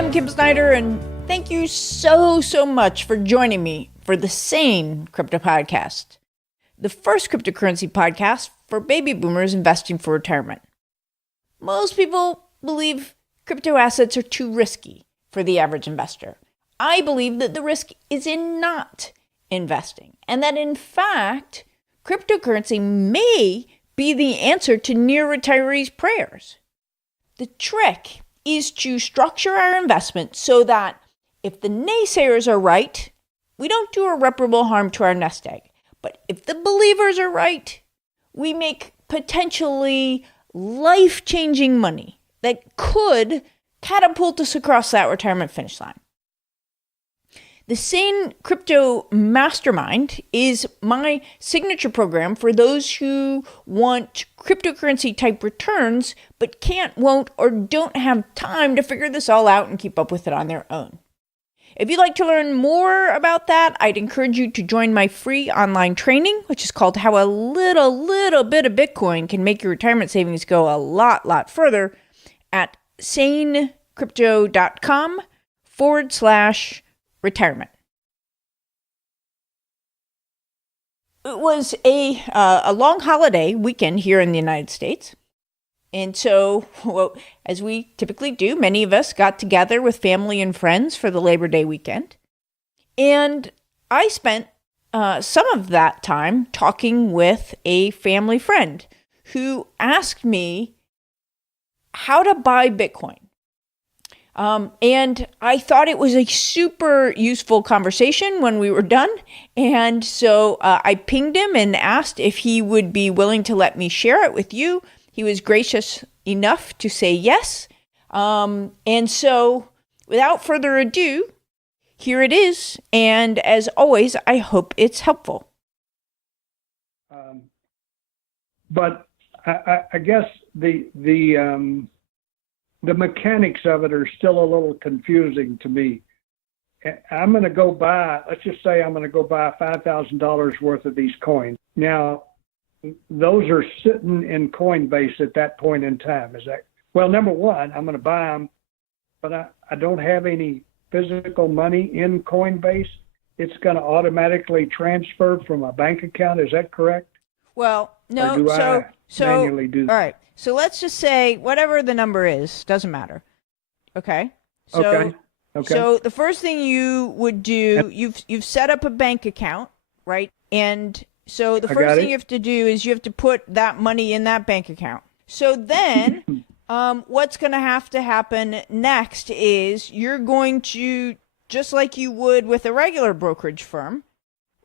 am Kim Snyder, and thank you so much for joining me for the Sane Crypto Podcast, the first cryptocurrency podcast for baby boomers investing for retirement. Most people believe crypto assets are too risky for the average investor. I believe that the risk is in not investing, and that in fact, cryptocurrency may be the answer to near retirees' prayers. The trick is to structure our investment so that if the naysayers are right, we don't do irreparable harm to our nest egg. But if the believers are right, we make potentially life-changing money that could catapult us across that retirement finish line. The Sane Crypto Mastermind is my signature program for those who want cryptocurrency type returns, but can't, won't, or don't have time to figure this all out and keep up with it on their own. If you'd like to learn more about that, I'd encourage you to join my free online training, which is called How a Little Bit of Bitcoin Can Make Your Retirement Savings Go a Lot Further at sanecrypto.com/retirement. It was a long holiday weekend here in the United States. And so, as we typically do, many of us got together with family and friends for the Labor Day weekend. And I spent some of that time talking with a family friend who asked me how to buy Bitcoin. And I thought it was a super useful conversation when we were done. And so I pinged him and asked if he would be willing to let me share it with you. He was gracious enough to say yes. And so without further ado, here it is. And as always, I hope it's helpful. But I guess the mechanics of it are still a little confusing to me. I'm going to go buy, let's just say I'm going to go buy $5,000 worth of these coins. Now, those are sitting in Coinbase at that point in time. Is that, well, number one, I'm going to buy them, but I don't have any physical money in Coinbase. It's going to automatically transfer from a bank account. Is that correct? Well, no. So manually do that? All right. So let's just say whatever the number is, doesn't matter. Okay. So, Okay. So the first thing you would do, you've set up a bank account, right? And so the first thing you have to do is you have to put that money in that bank account. So then what's going to happen next is you're going to, just like you would with a regular brokerage firm,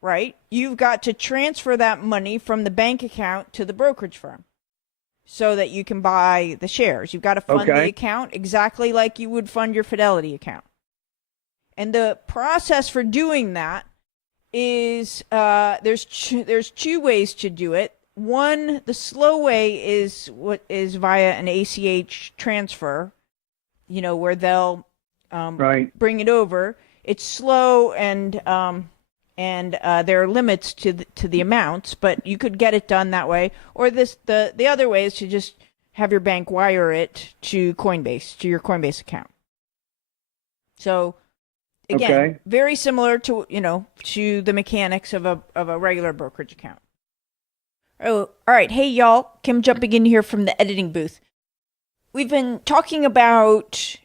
right? You've got to transfer that money from the bank account to the brokerage firm so that you can buy the shares. You've got to fund the account exactly like you would fund your Fidelity account. And the process for doing that is there's two ways to do it. One, the slow way is via an ACH transfer, where they'll bring it over. It's slow and there are limits to the amounts, but you could get it done that way. Or the other way is to just have your bank wire it to Coinbase, to your Coinbase account. So again, very similar to to the mechanics of a regular brokerage account. Oh, all right. Hey y'all, Kim jumping in here from the editing booth. We've been talking about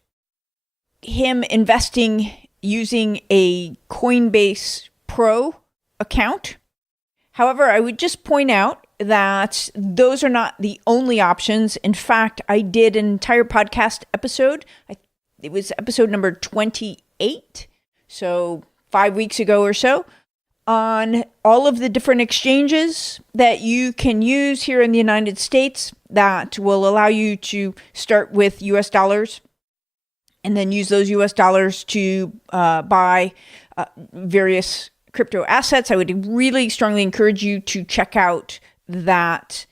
him investing using a Coinbase Pro account. However, I would just point out that those are not the only options. In fact, I did an entire podcast episode. It was episode number 28, so 5 weeks ago or so, on all of the different exchanges that you can use here in the United States that will allow you to start with US dollars and then use those US dollars to buy various crypto assets. I would really strongly encourage you to check out that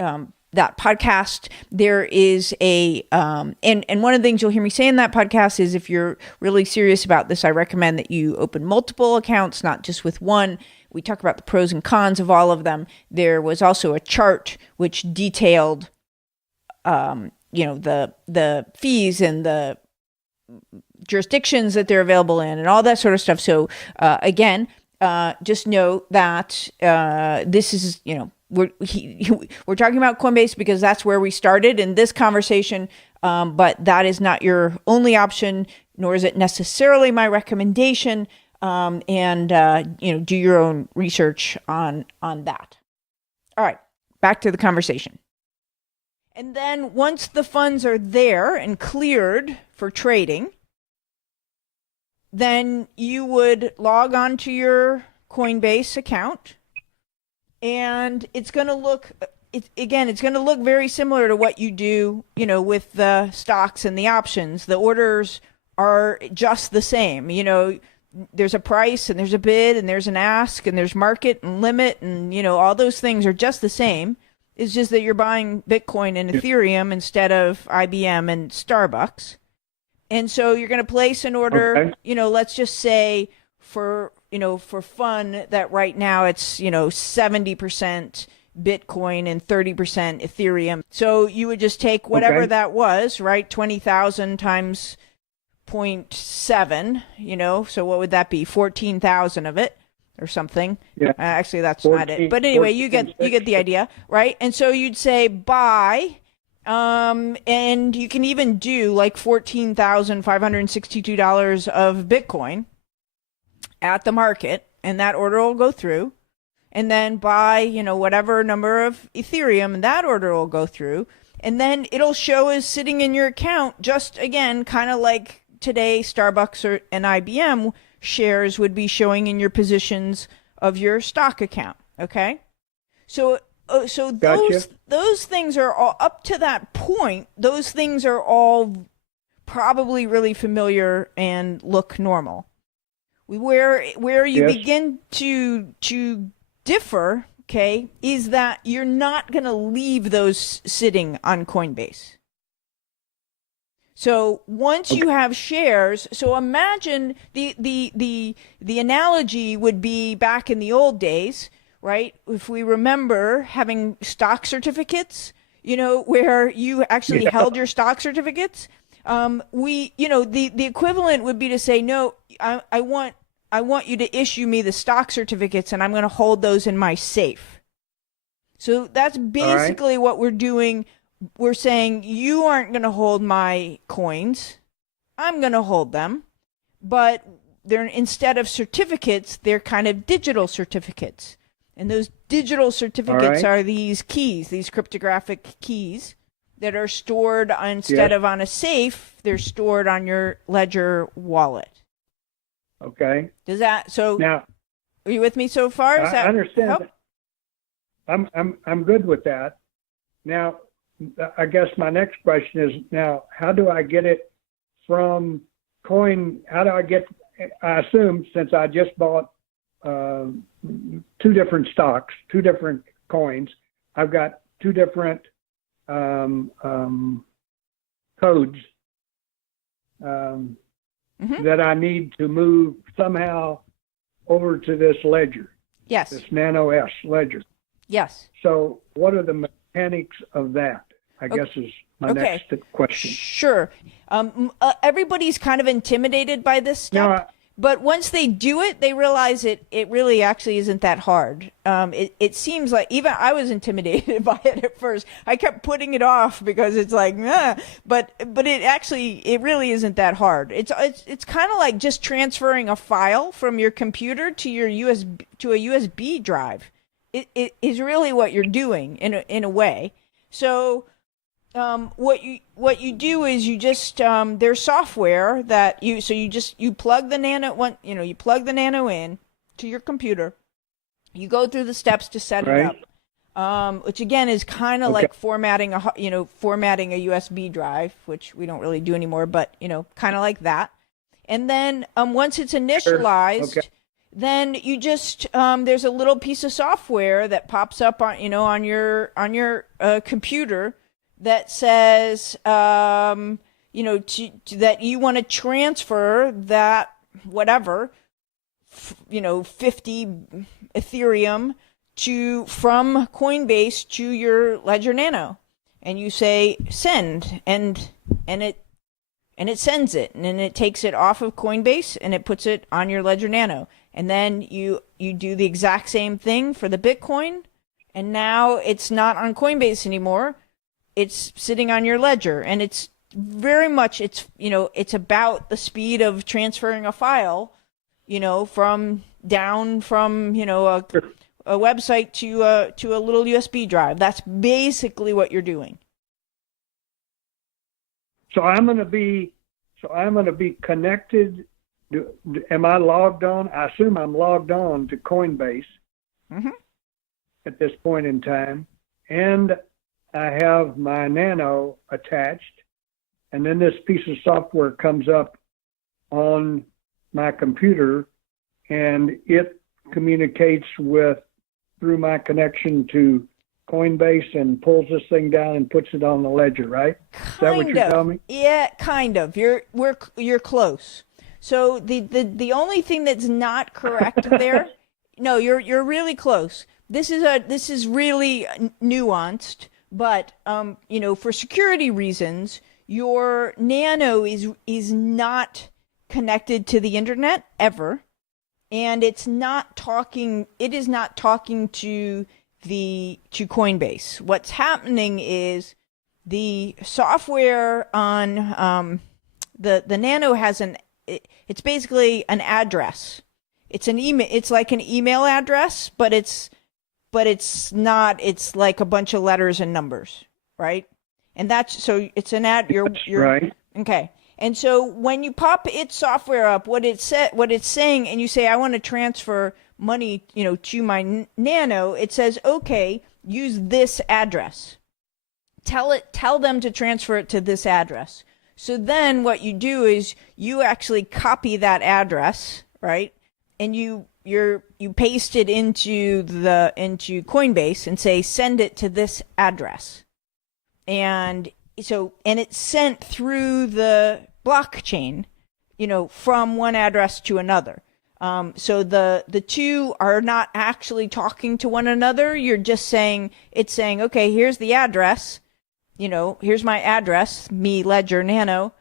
podcast. There is and one of the things you'll hear me say in that podcast is if you're really serious about this, I recommend that you open multiple accounts, not just with one. We talk about the pros and cons of all of them. There was also a chart which detailed, the fees and the jurisdictions that they're available in and all that sort of stuff. So again, just know that this is, we're talking about Coinbase because that's where we started in this conversation, but that is not your only option, nor is it necessarily my recommendation. Do your own research on that. All right, back to the conversation. And then once the funds are there and cleared for trading, then you would log on to your Coinbase account, and it's going to look very similar to what you do, with the stocks and the options. The orders are just the same. There's a price and there's a bid and there's an ask and there's market and limit and, all those things are just the same. It's just that you're buying Bitcoin and Ethereum instead of IBM and Starbucks. And so you're going to place an order, let's just say for fun that right now it's, 70% Bitcoin and 30% Ethereum. So you would just take whatever that was, right? 20,000 times 0.7, so what would that be? 14,000 of it or something. Yeah. Actually, that's 14, not it. But anyway, you get the idea, right? And so you'd say buy, and you can even do like $14,562 of Bitcoin at the market, and that order will go through. And then buy, whatever number of Ethereum, and that order will go through. And then it'll show as sitting in your account, just again, kind of like today Starbucks and IBM shares would be showing in your positions of your stock account. Okay, so Gotcha. those things are all up to that point. Those things are all probably really familiar and look normal. Where you begin to differ, okay, is that you're not going to leave those sitting on Coinbase. So once you have shares, so imagine the analogy would be back in the old days, right? If we remember having stock certificates, where you actually held your stock certificates, the equivalent would be to say, no, I want you to issue me the stock certificates and I'm going to hold those in my safe. So that's basically what we're doing. We're saying you aren't going to hold my coins. I'm going to hold them. But they're, instead of certificates, they're kind of digital certificates. And those digital certificates are these keys, these cryptographic keys that are stored instead of on a safe, they're stored on your Ledger wallet. Okay. Does that, so now, are you with me so far? Does that I understand. help? I'm good with that. Now, I guess my next question is, now, how do I get it from I assume since I just bought two different stocks, two different coins, I've got two different codes that I need to move somehow over to this ledger. Yes. This Nano S ledger. Yes. So what are the mechanics of that? I guess is my next question. Sure. Everybody's kind of intimidated by this step, but once they do it, they realize it really actually isn't that hard. It seems like, even I was intimidated by it at first. I kept putting it off because it's like, but it really isn't that hard. It's kind of like just transferring a file from your computer to your to a USB drive. It is really what you're doing in a way. So what you do is you just there's software that you plug the Nano you plug the Nano in to your computer. You go through the steps to set it up, which again is kind of like formatting a USB drive, which we don't really do anymore, but kind of like that. And then once it's initialized. Then you just there's a little piece of software that pops up on your computer that says that you want to transfer that whatever 50 Ethereum from Coinbase to your Ledger Nano, and you say send, and it and it sends it, and then it takes it off of Coinbase and it puts it on your Ledger Nano. And then you do the exact same thing for the Bitcoin, and now it's not on Coinbase anymore. It's sitting on your ledger, and it's very much, it's about the speed of transferring a file, from a website to a little USB drive. That's basically what you're doing. So I'm going to be connected. Am I logged on? I assume I'm logged on to Coinbase at this point in time, and I have my Nano attached, and then this piece of software comes up on my computer, and it communicates through my connection to Coinbase and pulls this thing down and puts it on the ledger, right? Is that what you're telling me? Yeah, kind of. You're close. So the only thing that's not correct there, no, you're really close. This is really nuanced, but for security reasons, your Nano is not connected to the internet ever, and it is not talking to Coinbase. What's happening is the software on the Nano has it's basically an address. It's an email. It's like an email address, but it's not. It's like a bunch of letters and numbers, right? And that's so it's an you're right. Okay. And so when you pop its software up, what it's saying, and you say, I want to transfer money, to my Nano, it says, okay, use this address. Tell them to transfer it to this address. So then what you do is you actually copy that address, right? And you paste it into Coinbase and say, send it to this address. And it's sent through the blockchain, from one address to another. So the two are not actually talking to one another. You're just saying, okay, here's the address, here's my address, me, Ledger, Nano,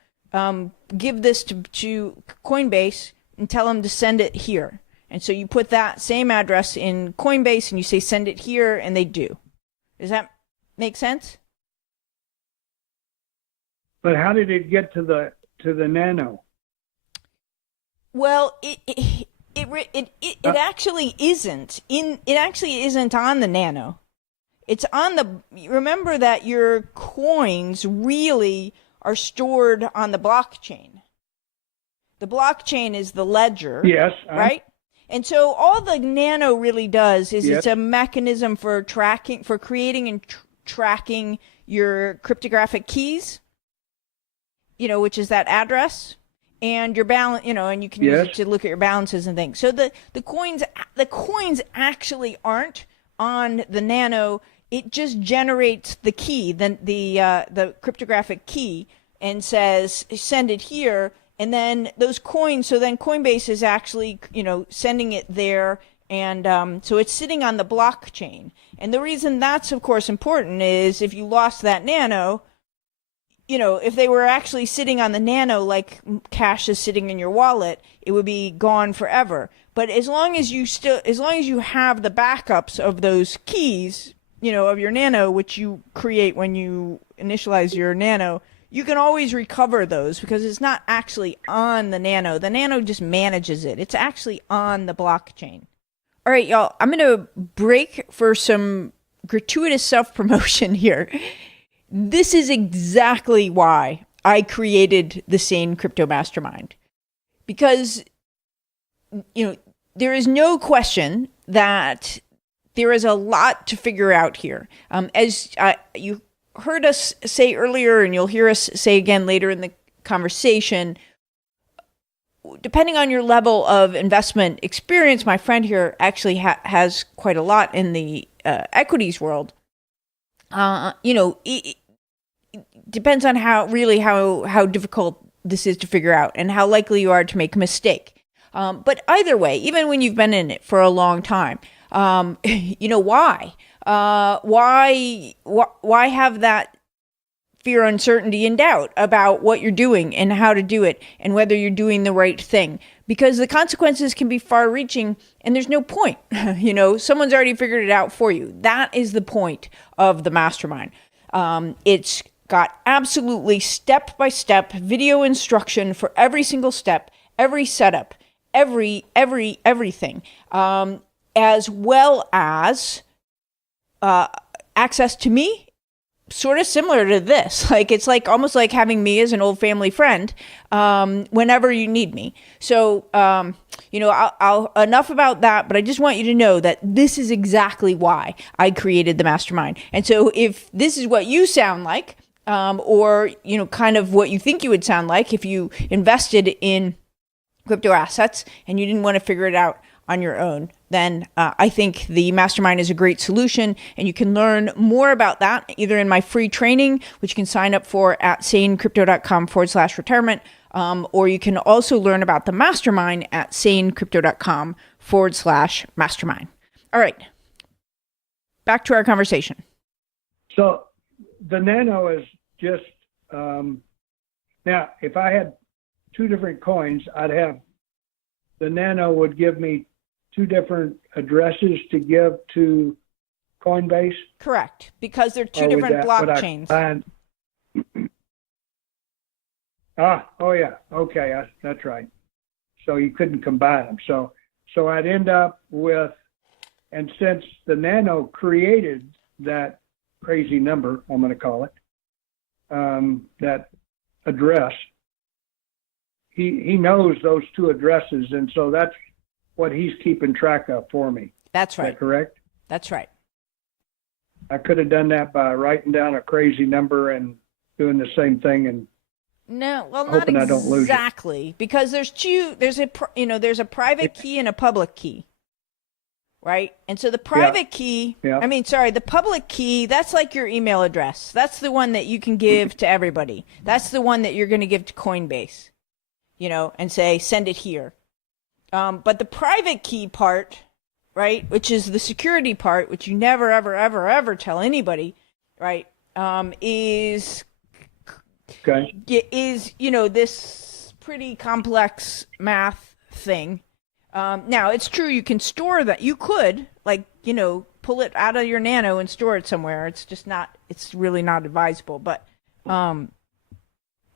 give this to Coinbase and tell them to send it here. And so you put that same address in Coinbase and you say, send it here, and they do. Does that make sense? But how did it get to the Nano? Well, it actually isn't It actually isn't on the Nano. It's on remember that your coins really are stored on the blockchain. The blockchain is the ledger. Yes. Right? And so all the Nano really does is It's a mechanism for creating and tracking your cryptographic keys, which is that address, and your balance, and you can use it to look at your balances and things. So the coins actually aren't on the Nano. It just generates the key, the cryptographic key, and says, send it here. And then those coins, so then Coinbase is actually, sending it there. And so it's sitting on the blockchain. And the reason that's, of course, important is if you lost that Nano, if they were actually sitting on the Nano like cash is sitting in your wallet, it would be gone forever. But as long as you have the backups of those keys, of your Nano, which you create when you initialize your Nano, you can always recover those because it's not actually on the Nano. The Nano just manages it. It's actually on the blockchain. All right, y'all, I'm going to break for some gratuitous self-promotion here. This is exactly why I created the Sane Crypto Mastermind. Because, there is no question that there is a lot to figure out here. As you heard us say earlier, and you'll hear us say again later in the conversation, depending on your level of investment experience, my friend here actually has quite a lot in the equities world. It depends on how difficult this is to figure out and how likely you are to make a mistake. But either way, even when you've been in it for a long time, why? Why have that fear, uncertainty, and doubt about what you're doing and how to do it and whether you're doing the right thing, because the consequences can be far reaching and there's no point. Someone's already figured it out for you. That is the point of the mastermind. It's got absolutely step-by-step video instruction for every single step, every setup, everything, as well as access to me, sort of similar to this. It's almost like having me as an old family friend whenever you need me. So, I'll enough about that, but I just want you to know that this is exactly why I created the mastermind. And so if this is what you sound like, or, kind of what you think you would sound like if you invested in crypto assets and you didn't want to figure it out on your own, then I think the mastermind is a great solution. And you can learn more about that either in my free training, which you can sign up for at sanecrypto.com/retirement, or you can also learn about the mastermind at sanecrypto.com/mastermind. All right, back to our conversation. So the Nano is just, now if I had two different coins, the Nano would give me two different addresses to give to Coinbase? Correct, because they're two different blockchains. Oh yeah, okay, that's right. So you couldn't combine them. So I'd end up with, and since the Nano created that crazy number, I'm going to call it, that address, he knows those two addresses, and so that's what he's keeping track of for me. That's right. Is that correct? That's right. I could have done that by writing down a crazy number and doing the same thing, and no, well, not exactly, because there's a private key and a public key, right? And so the private key, the public key, that's like your email address. That's the one that you can give to everybody. That's the one that you're going to give to Coinbase, and say, send it here. But the private key part, right, which is the security part, which you never, ever, ever, ever tell anybody, right, is this pretty complex math thing. Now, it's true you can store that. You could, pull it out of your Nano and store it somewhere. It's just not, it's really not advisable, but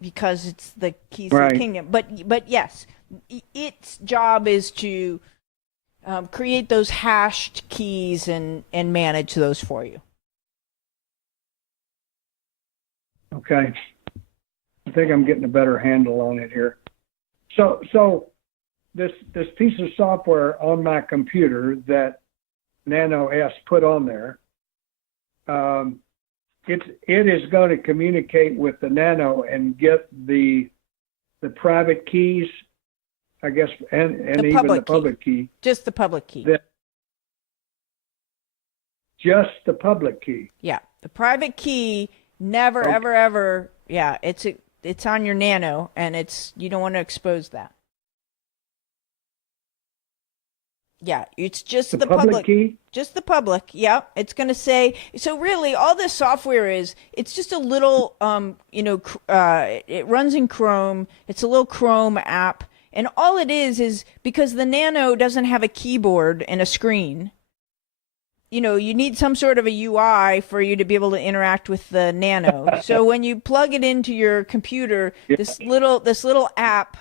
because it's the keys to the kingdom. But yes, its job is to create those hashed keys and manage those for you. Okay. I think I'm getting a better handle on it here. So this piece of software on my computer that Nano S put on there, it is going to communicate with the Nano and get the private keys, I guess, and even the public key. Just the public key. Just the public key. Yeah, the private key never, ever, ever. Yeah, it's on your Nano, and you don't want to expose that. Yeah, it's just the public key. Just the public. Yeah, it's going to say. So really, all this software it's just a little, it runs in Chrome. It's a little Chrome app, and all it is because the Nano doesn't have a keyboard and a screen. You need some sort of a UI for you to be able to interact with the Nano. So when you plug it into your computer, this little app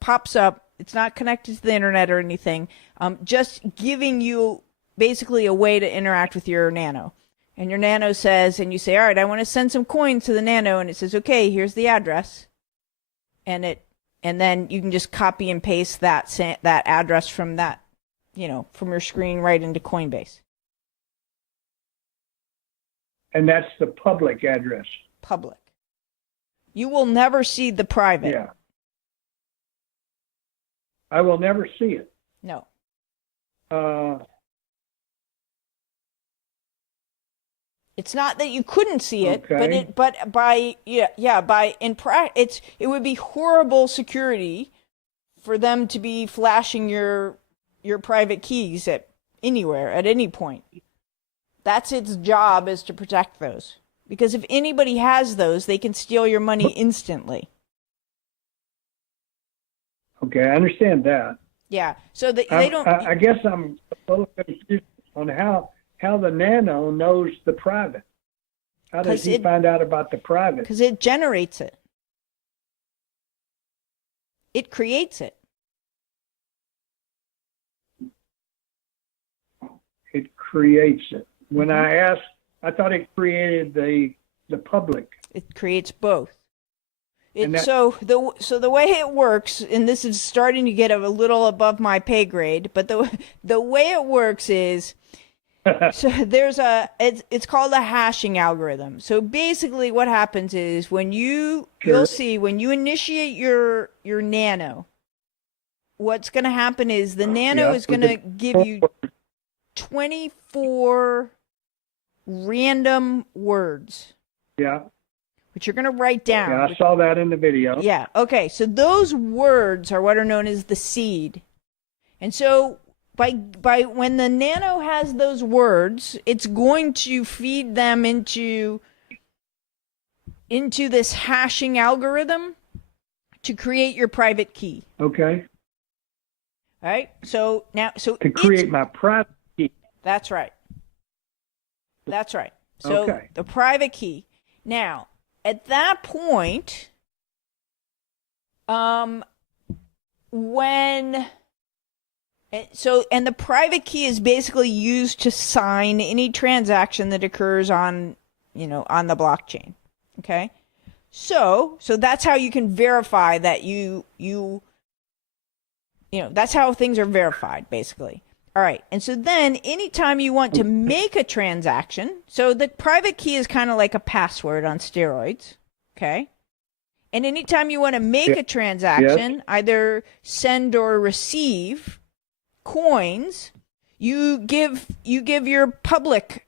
pops up. It's not connected to the internet or anything. Just giving you basically a way to interact with your Nano. And your Nano says, and you say, all right, I want to send some coins to the Nano, and it says, okay, here's the address. And then you can just copy and paste that address from that, from your screen right into Coinbase. And that's the public address. Public. You will never see the private. Yeah. I will never see it. No. It's not that you couldn't see it, okay. It would be horrible security for them to be flashing your private keys at anywhere at any point. That's its job, is to protect those. Because if anybody has those, they can steal your money instantly. Okay, I understand that. Yeah. So they don't. I guess I'm a little confused on how the nano knows the private. How does he find out about the private? Because it generates it. It creates it. It creates it. When I asked, I thought it created the public. It creates both. So the way it works, and this is starting to get a little above my pay grade, but the way it works is, so there's it's called a hashing algorithm. So basically, what happens is when you'll see when you initiate your nano, what's going to happen is the nano is going to give you 24 random words. Yeah. Which you're going to write down. Yeah, I saw that in the video. Yeah. Okay. So those words are what are known as the seed. And so by when the nano has those words, it's going to feed them into this hashing algorithm to create your private key. Okay. All right. So to create my private key. That's right. That's right. So the private key. Now, at that point, and the private key is basically used to sign any transaction that occurs on the blockchain. Okay. So that's how you can verify that that's how things are verified, basically. All right. And so then anytime you want to make a transaction, so the private key is kind of like a password on steroids. Okay. And anytime you want to make a transaction, either send or receive coins, you give your public,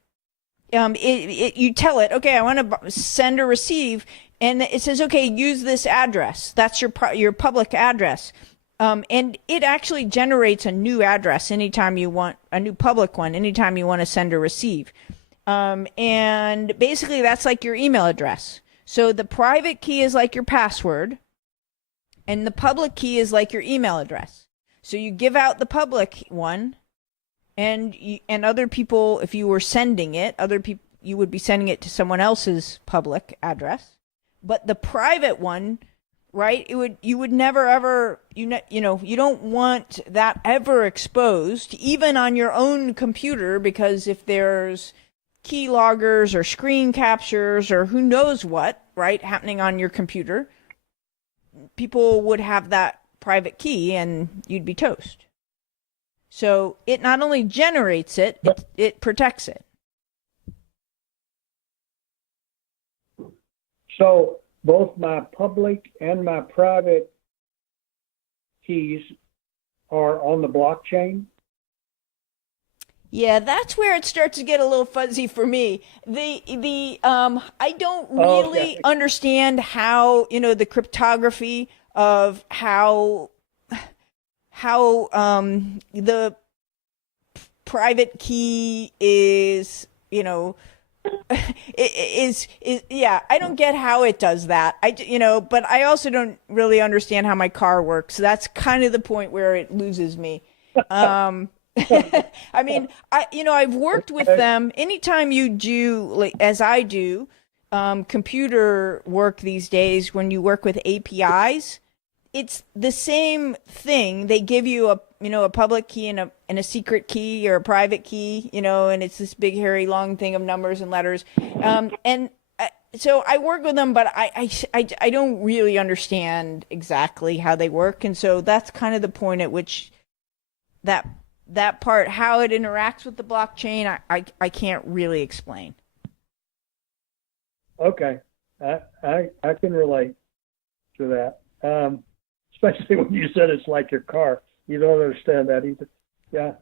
you tell it, okay, I want to send or receive. And it says, okay, use this address. That's your public address. And it actually generates a new address anytime you want a new public one, anytime you want to send or receive. And basically that's like your email address. So the private key is like your password and the public key is like your email address. So you give out the public one and other people, if you were sending it, you would be sending it to someone else's public address. But the private one, right? You would never ever, you don't want that ever exposed, even on your own computer, because if there's key loggers or screen captures or who knows what, right, happening on your computer, people would have that private key and you'd be toast. So it not only generates it, it protects it. So both my public and my private keys are on the blockchain? Yeah, that's where it starts to get a little fuzzy for me. I don't really understand how, the cryptography of how the private key is, I don't get how it does that. But I also don't really understand how my car works. So that's kind of the point where it loses me. I mean, I've worked with them. Anytime you do, like, as I do, computer work these days, when you work with APIs, it's the same thing. They give you a public key and a secret key or a private key, and it's this big, hairy, long thing of numbers and letters. So I work with them, but I don't really understand exactly how they work. And so that's kind of the point at which that part, how it interacts with the blockchain, I can't really explain. Okay. I can relate to that. Especially when you said it's like your car. You don't understand that either. Yeah.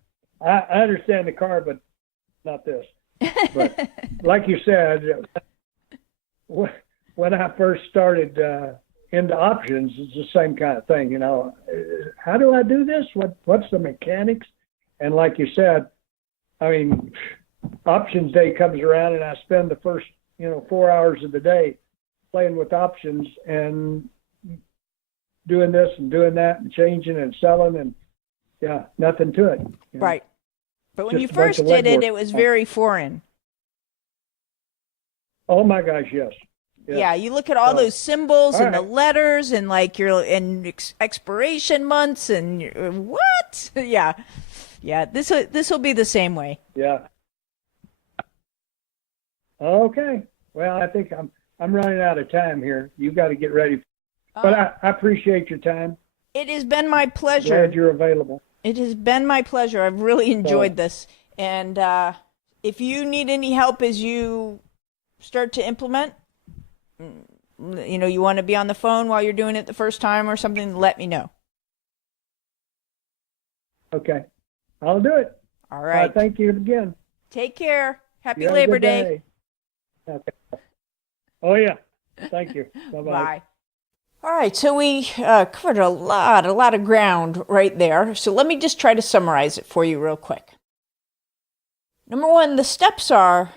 I understand the car, but not this. But like you said, when I first started into options, it's the same kind of thing. How do I do this? What's the mechanics? And like you said, I mean, options day comes around and I spend the first 4 hours of the day playing with options and doing this and doing that and changing and selling and nothing to it. Right. But when you first did it, it was very foreign. Oh my gosh, yes. Yeah, you look at all those symbols and the letters and like expiration months and what? Yeah. This will be the same way. Yeah. Okay. Well, I think I'm running out of time here. You got to get ready. But I appreciate your time. It has been my pleasure. Glad you're available. It has been my pleasure. I've really enjoyed this. And if you need any help as you start to implement, you want to be on the phone while you're doing it the first time or something, let me know. Okay. I'll do it. All right. Thank you again. Take care. Happy Labor Day. Okay. Oh, yeah. Thank you. Bye-bye. Bye. All right, so we covered a lot of ground right there. So let me just try to summarize it for you real quick. Number one, the steps are: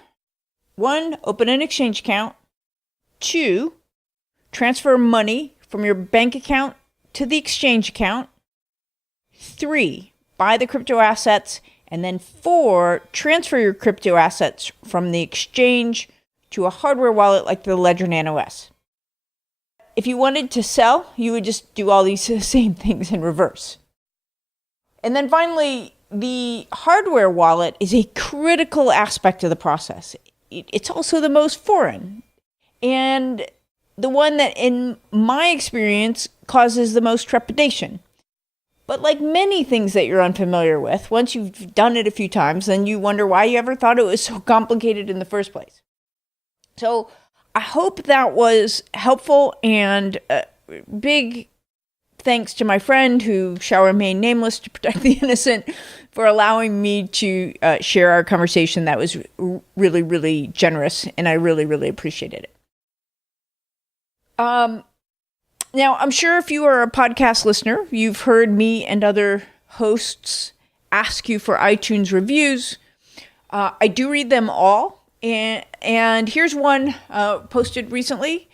1, open an exchange account. 2, transfer money from your bank account to the exchange account. 3, buy the crypto assets. And then 4, transfer your crypto assets from the exchange to a hardware wallet like the Ledger Nano S. If you wanted to sell, you would just do all these same things in reverse. And then finally, the hardware wallet is a critical aspect of the process. It's also the most foreign, and the one that, in my experience, causes the most trepidation. But like many things that you're unfamiliar with, once you've done it a few times, then you wonder why you ever thought it was so complicated in the first place. So I hope that was helpful, and big thanks to my friend, who shall remain nameless to protect the innocent, for allowing me to share our conversation. That was really, really generous, and I really, really appreciated it. Now, I'm sure if you are a podcast listener, you've heard me and other hosts ask you for iTunes reviews. I do read them all. And here's one posted recently.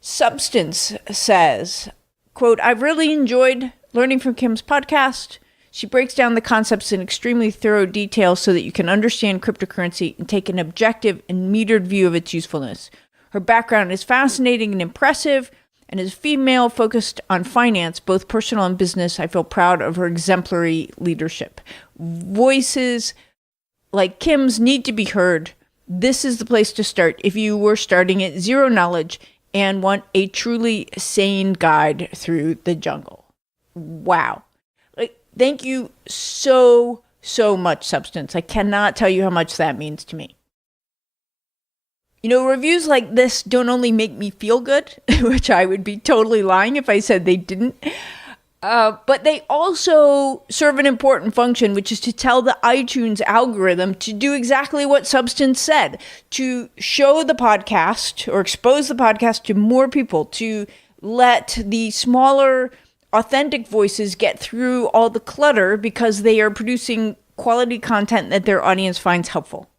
Substance says, quote, "I've really enjoyed learning from Kim's podcast. She breaks down the concepts in extremely thorough detail so that you can understand cryptocurrency and take an objective and metered view of its usefulness. Her background is fascinating and impressive, and as a female focused on finance, both personal and business, I feel proud of her exemplary leadership. Voices like Kim's need to be heard. This is the place to start if you were starting at zero knowledge and want a truly sane guide through the jungle." Wow. Thank you so much, Substance. I cannot tell you how much that means to me. Reviews like this don't only make me feel good, which I would be totally lying if I said they didn't, but they also serve an important function, which is to tell the iTunes algorithm to do exactly what Substance said, to show the podcast or expose the podcast to more people, to let the smaller, authentic voices get through all the clutter because they are producing quality content that their audience finds helpful.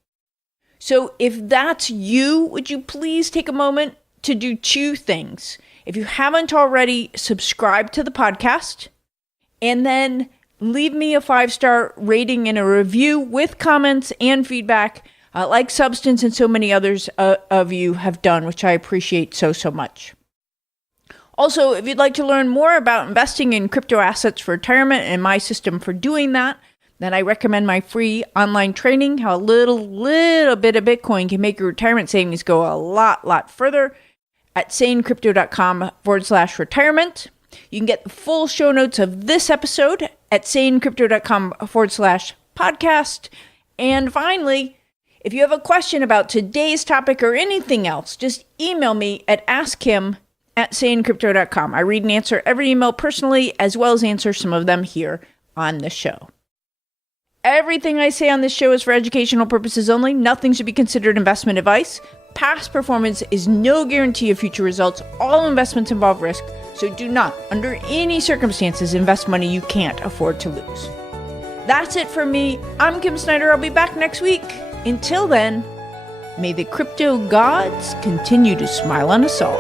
So if that's you, would you please take a moment to do 2 things? If you haven't already, subscribe to the podcast, and then leave me a 5-star rating and a review with comments and feedback, like Substance and so many others of you have done, which I appreciate so much. Also, if you'd like to learn more about investing in crypto assets for retirement and my system for doing that, then I recommend my free online training, how a little bit of Bitcoin can make your retirement savings go a lot further, at sanecrypto.com/retirement. You can get the full show notes of this episode at sanecrypto.com/podcast. And finally, if you have a question about today's topic or anything else, just email me at askkim@sanecrypto.com. I read and answer every email personally, as well as answer some of them here on the show. Everything I say on this show is for educational purposes only. Nothing should be considered investment advice. Past performance is no guarantee of future results. All investments involve risk, so do not, under any circumstances, invest money you can't afford to lose. That's it for me. I'm Kim Snyder. I'll be back next week. Until then, May the crypto gods continue to smile on us all.